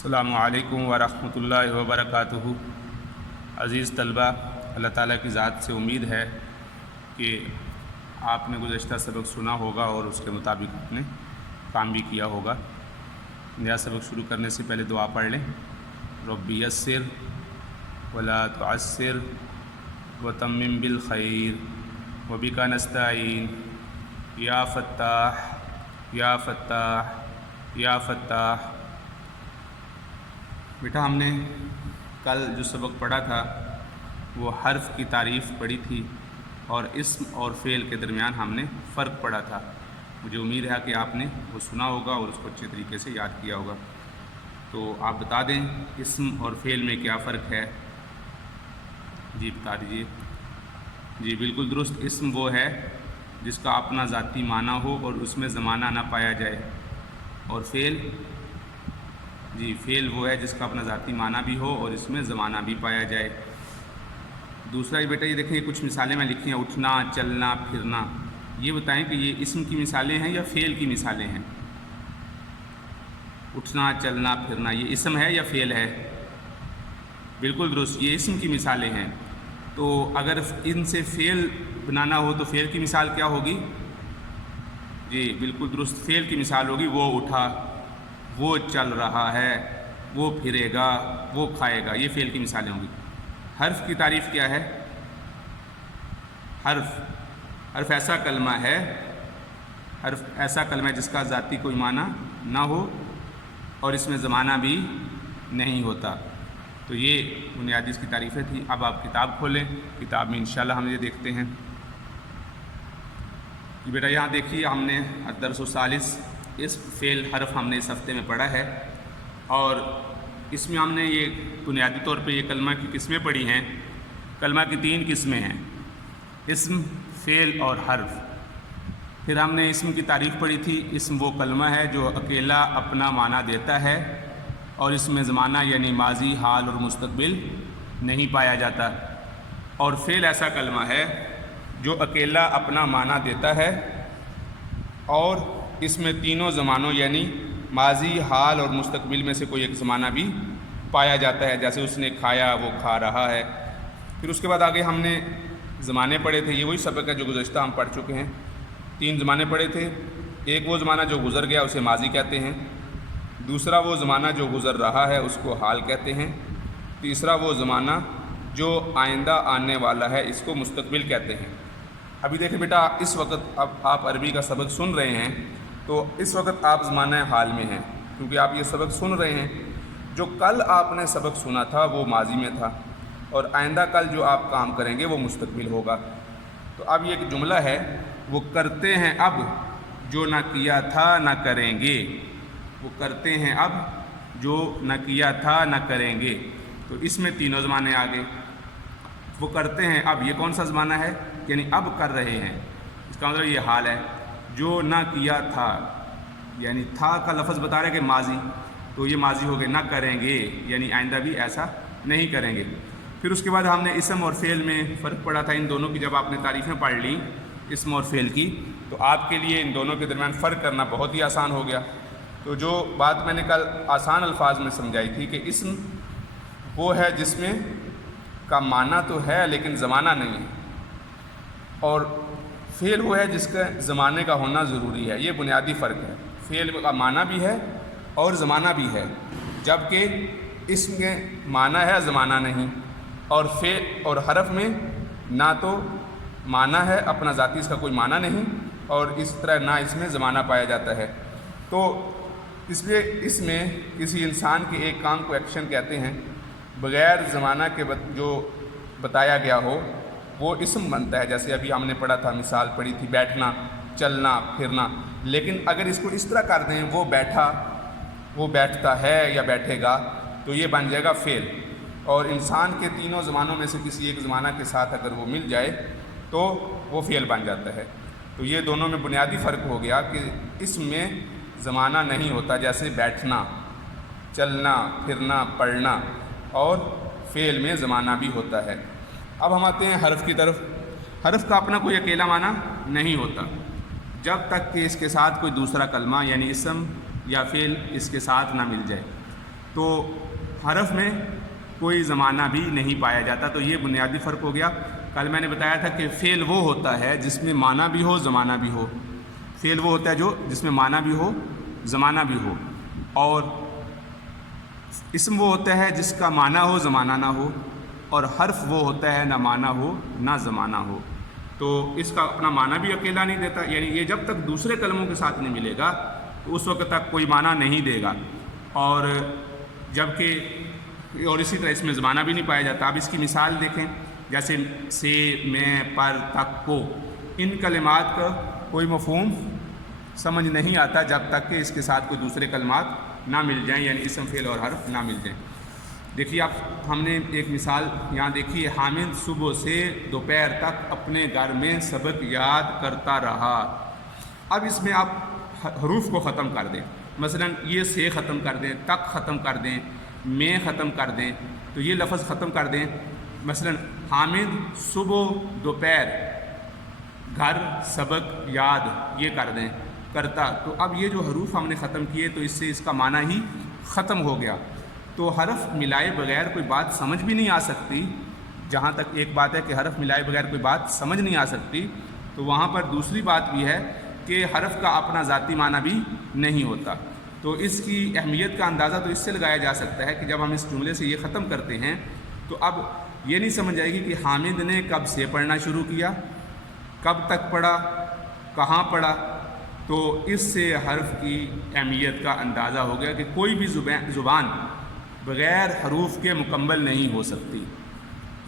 السلام علیکم ورحمۃ اللہ وبرکاتہ۔ عزیز طلبہ، اللہ تعالیٰ کی ذات سے امید ہے کہ آپ نے گزشتہ سبق سنا ہوگا اور اس کے مطابق آپ نے کام بھی کیا ہوگا۔ نیا سبق شروع کرنے سے پہلے دعا پڑھ لیں۔ رب یسر ولا تعسر وتمم بالخیر وبک نستعین یا فتاح یا فتاح یا فتاح۔ بیٹا، ہم نے کل جو سبق پڑھا تھا وہ حرف کی تعریف پڑھی تھی اور اسم اور فعل کے درمیان ہم نے فرق پڑھا تھا۔ مجھے امید ہے کہ آپ نے وہ سنا ہوگا اور اس کو اچھے طریقے سے یاد کیا ہوگا۔ تو آپ بتا دیں اسم اور فعل میں کیا فرق ہے؟ جی بتا دیجیے۔ جی بالکل درست، اسم وہ ہے جس کا اپنا ذاتی معنی ہو اور اس میں زمانہ نہ پایا جائے، اور فعل جی فعل وہ ہے جس کا اپنا ذاتی معنی بھی ہو اور اس میں زمانہ بھی پایا جائے۔ دوسرا بیٹا یہ دیکھیں، کچھ مثالیں میں لکھی ہیں، اٹھنا، چلنا، پھرنا۔ یہ بتائیں کہ یہ اسم کی مثالیں ہیں یا فعل کی مثالیں ہیں؟ اٹھنا، چلنا، پھرنا یہ اسم ہے یا فعل ہے؟ بالکل درست، یہ اسم کی مثالیں ہیں۔ تو اگر ان سے فعل بنانا ہو تو فعل کی مثال کیا ہوگی؟ جی بالکل درست، فعل کی مثال ہوگی وہ اٹھا، وہ چل رہا ہے، وہ پھرے گا، وہ کھائے گا، یہ فعل کی مثالیں ہوں گی۔ حرف کی تعریف کیا ہے؟ حرف ایسا کلمہ ہے، حرف ایسا کلمہ ہے جس کا ذاتی کوئی معنی نہ ہو اور اس میں زمانہ بھی نہیں ہوتا۔ تو یہ بنیادی اس کی تعریفیں تھیں۔ اب آپ کتاب کھولیں، کتاب میں انشاءاللہ ہم یہ دیکھتے ہیں کہ بیٹا یہاں دیکھیے، ہم نے الدرس الثالث اس فعل حرف ہم نے اس ہفتے میں پڑھا ہے، اور اس میں ہم نے یہ بنیادی طور پہ یہ کلمہ کی قسمیں پڑھی ہیں۔ کلمہ کی 3 قسمیں ہیں، اسم، فعل اور حرف۔ پھر ہم نے اسم کی تعریف پڑھی تھی۔ اسم وہ کلمہ ہے جو اکیلا اپنا معنی دیتا ہے اور اس میں زمانہ یعنی ماضی، حال اور مستقبل نہیں پایا جاتا۔ اور فعل ایسا کلمہ ہے جو اکیلا اپنا معنی دیتا ہے اور اس میں تینوں زمانوں یعنی ماضی، حال اور مستقبل میں سے کوئی ایک زمانہ بھی پایا جاتا ہے، جیسے اس نے کھایا، وہ کھا رہا ہے۔ پھر اس کے بعد آگے ہم نے زمانے پڑھے تھے، یہ وہی سبق ہے جو گزشتہ ہم پڑھ چکے ہیں۔ 3 زمانے پڑھے تھے۔ ایک وہ زمانہ جو گزر گیا اسے ماضی کہتے ہیں، دوسرا وہ زمانہ جو گزر رہا ہے اس کو حال کہتے ہیں، تیسرا وہ زمانہ جو آئندہ آنے والا ہے اس کو مستقبل کہتے ہیں۔ ابھی دیکھیں بیٹا، اس وقت اب آپ عربی کا سبق سن رہے ہیں تو اس وقت آپ زمانہ حال میں ہیں، کیونکہ آپ یہ سبق سن رہے ہیں۔ جو کل آپ نے سبق سنا تھا وہ ماضی میں تھا، اور آئندہ کل جو آپ کام کریں گے وہ مستقبل ہوگا۔ تو اب یہ ایک جملہ ہے، وہ کرتے ہیں اب جو نہ کیا تھا نہ کریں گے۔ وہ کرتے ہیں اب جو نہ کیا تھا نہ کریں گے، تو اس میں تینوں زمانے آ گئے۔ وہ کرتے ہیں اب، یہ کون سا زمانہ ہے؟ یعنی اب کر رہے ہیں، اس کا مطلب یہ حال ہے۔ جو نہ کیا تھا، یعنی تھا کا لفظ بتا رہے کہ ماضی، تو یہ ماضی ہو گئے۔ نہ کریں گے یعنی آئندہ بھی ایسا نہیں کریں گے۔ پھر اس کے بعد ہم نے اسم اور فعل میں فرق پڑھا تھا۔ ان دونوں کی جب آپ نے تعریفیں پڑھ لیں اسم اور فعل کی، تو آپ کے لیے ان دونوں کے درمیان فرق کرنا بہت ہی آسان ہو گیا۔ تو جو بات میں نے کل آسان الفاظ میں سمجھائی تھی کہ اسم وہ ہے جس میں کا معنی تو ہے لیکن زمانہ نہیں ہے، اور فعل وہ ہے جس کا زمانے کا ہونا ضروری ہے۔ یہ بنیادی فرق ہے، فعل کا معنی بھی ہے اور زمانہ بھی ہے، جبکہ اسم میں معنی ہے زمانہ نہیں، اور فعل اور حرف میں نہ تو معنی ہے اپنا ذاتی، اس کا کوئی معنی نہیں، اور اس طرح نہ اس میں زمانہ پایا جاتا ہے۔ تو اس لیے اس میں کسی انسان کے ایک کام کو ایکشن کہتے ہیں، بغیر زمانہ کے جو بتایا گیا ہو وہ اسم بنتا ہے۔ جیسے ابھی ہم نے پڑھا تھا، مثال پڑھی تھی، بیٹھنا، چلنا، پھرنا۔ لیکن اگر اس کو اس طرح کر دیں، وہ بیٹھا، وہ بیٹھتا ہے یا بیٹھے گا، تو یہ بن جائے گا فعل۔ اور انسان کے تینوں زمانوں میں سے کسی ایک زمانہ کے ساتھ اگر وہ مل جائے تو وہ فعل بن جاتا ہے۔ تو یہ دونوں میں بنیادی فرق ہو گیا کہ اس میں زمانہ نہیں ہوتا، جیسے بیٹھنا، چلنا، پھرنا، پڑھنا، اور فعل میں زمانہ بھی ہوتا ہے۔ اب ہم آتے ہیں حرف کی طرف۔ حرف کا اپنا کوئی اکیلا معنی نہیں ہوتا جب تک کہ اس کے ساتھ کوئی دوسرا کلمہ یعنی اسم یا فعل اس کے ساتھ نہ مل جائے۔ تو حرف میں کوئی زمانہ بھی نہیں پایا جاتا. تو یہ بنیادی فرق ہو گیا. کل میں نے بتایا تھا کہ فعل وہ ہوتا ہے جس میں معنی بھی ہو زمانہ بھی ہو. فعل وہ ہوتا ہے جس میں معنی بھی ہو زمانہ بھی ہو, اور اسم وہ ہوتا ہے جس کا معنی ہو زمانہ نہ ہو, اور حرف وہ ہوتا ہے نہ معنی ہو نہ زمانہ ہو. تو اس کا اپنا معنی بھی اکیلا نہیں دیتا, یعنی یہ جب تک دوسرے کلموں کے ساتھ نہیں ملے گا تو اس وقت تک کوئی معنی نہیں دے گا. اور اسی طرح اس میں زمانہ بھی نہیں پایا جاتا. اب اس کی مثال دیکھیں, جیسے سے, میں, پر, تک, کو. ان کلمات کا کوئی مفہوم سمجھ نہیں آتا جب تک کہ اس کے ساتھ کوئی دوسرے کلمات نہ مل جائیں, یعنی اسم فعل اور حرف نہ مل جائیں. دیکھیے اب ہم نے ایک مثال یہاں دیکھی ہے, حامد صبح سے دوپہر تک اپنے گھر میں سبق یاد کرتا رہا. اب اس میں آپ حروف کو ختم کر دیں, مثلا یہ سے ختم کر دیں, تک ختم کر دیں, میں ختم کر دیں, تو یہ لفظ ختم کر دیں. مثلا حامد صبح دوپہر گھر سبق یاد یہ کر دیں کرتا. تو اب یہ جو حروف ہم نے ختم کیے تو اس سے اس کا معنی ہی ختم ہو گیا. تو حرف ملائے بغیر کوئی بات سمجھ بھی نہیں آ سکتی. جہاں تک ایک بات ہے کہ حرف ملائے بغیر کوئی بات سمجھ نہیں آ سکتی, تو وہاں پر دوسری بات بھی ہے کہ حرف کا اپنا ذاتی معنی بھی نہیں ہوتا. تو اس کی اہمیت کا اندازہ تو اس سے لگایا جا سکتا ہے کہ جب ہم اس جملے سے یہ ختم کرتے ہیں تو اب یہ نہیں سمجھ آئے گی کہ حامد نے کب سے پڑھنا شروع کیا, کب تک پڑھا, کہاں پڑھا. تو اس سے حرف کی اہمیت کا اندازہ ہو گیا کہ کوئی بھی زبان بغیر حروف کے مکمل نہیں ہو سکتی.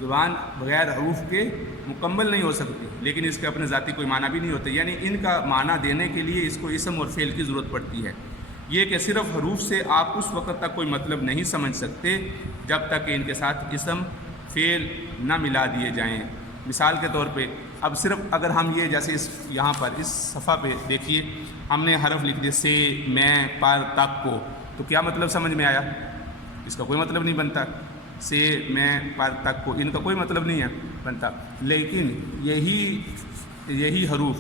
زبان بغیر حروف کے مکمل نہیں ہو سکتی, لیکن اس کے اپنے ذاتی کوئی معنی بھی نہیں ہوتے. یعنی ان کا معنی دینے کے لیے اس کو اسم اور فعل کی ضرورت پڑتی ہے. یہ کہ صرف حروف سے آپ اس وقت تک کوئی مطلب نہیں سمجھ سکتے جب تک کہ ان کے ساتھ اسم فعل نہ ملا دیے جائیں. مثال کے طور پہ اب صرف اگر ہم یہ جیسے یہاں پر اس صفحہ پہ دیکھیے, ہم نے حرف لکھ دیے سے, میں, پر, تک, کو. تو کیا مطلب سمجھ میں آیا؟ اس کا کوئی مطلب نہیں بنتا. سے, میں, پر, تک, کو, ان کا کوئی مطلب نہیں ہے بنتا. لیکن یہی حروف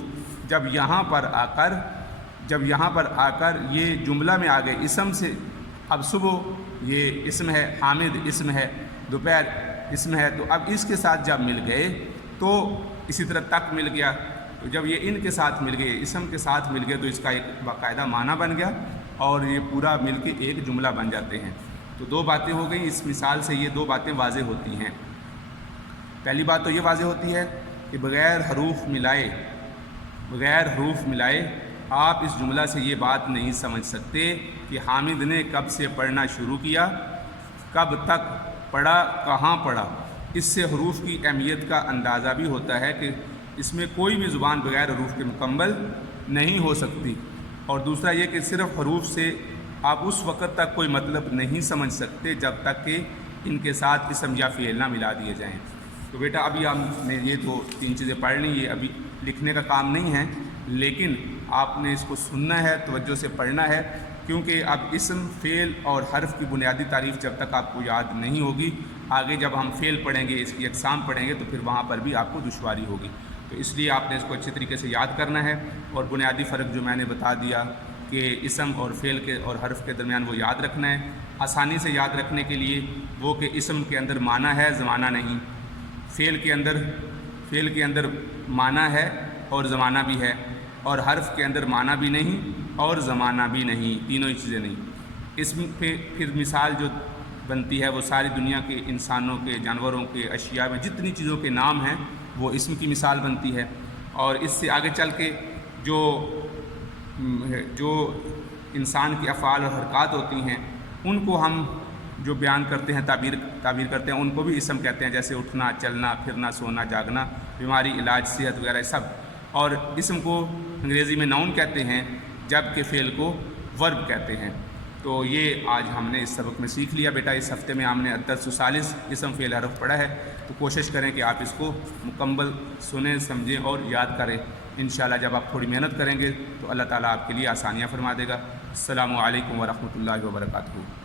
جب یہاں پر آ کر یہ جملہ میں آ گئے اسم سے, اب صبح یہ اسم ہے, حامد اسم ہے, دوپہر اسم ہے, تو اب اس کے ساتھ جب مل گئے تو اسی طرح تک مل گیا. تو جب یہ ان کے ساتھ مل گئے, اسم کے ساتھ مل گئے, تو اس کا ایک باقاعدہ معنی بن گیا اور یہ پورا مل کے ایک جملہ بن جاتے ہیں. تو دو باتیں ہو گئیں. اس مثال سے یہ دو باتیں واضح ہوتی ہیں. پہلی بات تو یہ واضح ہوتی ہے کہ بغیر حروف ملائے آپ اس جملہ سے یہ بات نہیں سمجھ سکتے کہ حامد نے کب سے پڑھنا شروع کیا, کب تک پڑھا, کہاں پڑھا. اس سے حروف کی اہمیت کا اندازہ بھی ہوتا ہے کہ اس میں کوئی بھی زبان بغیر حروف کے مکمل نہیں ہو سکتی. اور دوسرا یہ کہ صرف حروف سے آپ اس وقت تک کوئی مطلب نہیں سمجھ سکتے جب تک کہ ان کے ساتھ اسم یا فعل نہ ملا دیے جائیں. تو بیٹا ابھی ہم نے یہ تو 3 چیزیں پڑھ لی. یہ ابھی لکھنے کا کام نہیں ہے, لیکن آپ نے اس کو سننا ہے, توجہ سے پڑھنا ہے, کیونکہ اب اسم فعل اور حرف کی بنیادی تعریف جب تک آپ کو یاد نہیں ہوگی, آگے جب ہم فعل پڑھیں گے, اس کی اقسام پڑھیں گے, تو پھر وہاں پر بھی آپ کو دشواری ہوگی. تو اس لیے آپ نے اس کو اچھے طریقے سے یاد کرنا ہے. اور بنیادی فرق جو میں نے بتا دیا کہ اسم اور فعل کے اور حرف کے درمیان, وہ یاد رکھنا ہے. آسانی سے یاد رکھنے کے لیے وہ کہ اسم کے اندر معنی ہے, زمانہ نہیں. فعل کے اندر معنی ہے اور زمانہ بھی ہے, اور حرف کے اندر معنی بھی نہیں اور زمانہ بھی نہیں, تینوں ہی چیزیں نہیں. اسم پہ پھر مثال جو بنتی ہے وہ ساری دنیا کے انسانوں کے, جانوروں کے, اشیاء میں جتنی چیزوں کے نام ہیں وہ اسم کی مثال بنتی ہے. اور اس سے آگے چل کے جو انسان کی افعال اور حرکات ہوتی ہیں ان کو ہم جو بیان کرتے ہیں, تعبیر کرتے ہیں, ان کو بھی اسم کہتے ہیں. جیسے اٹھنا, چلنا, پھرنا, سونا, جاگنا, بیماری, علاج, صحت وغیرہ سب. اور اسم کو انگریزی میں ناؤن کہتے ہیں, جبکہ فعل کو ورب کہتے ہیں. تو یہ آج ہم نے اس سبق میں سیکھ لیا. بیٹا اس ہفتے میں ہم نے الدرس الثالث اسم فعل حرف پڑھا ہے, تو کوشش کریں کہ آپ اس کو مکمل سنیں, سمجھیں اور یاد کریں. انشاءاللہ جب آپ تھوڑی محنت کریں گے تو اللہ تعالیٰ آپ کے لیے آسانیاں فرما دے گا. السلام علیکم ورحمۃ اللہ وبرکاتہ.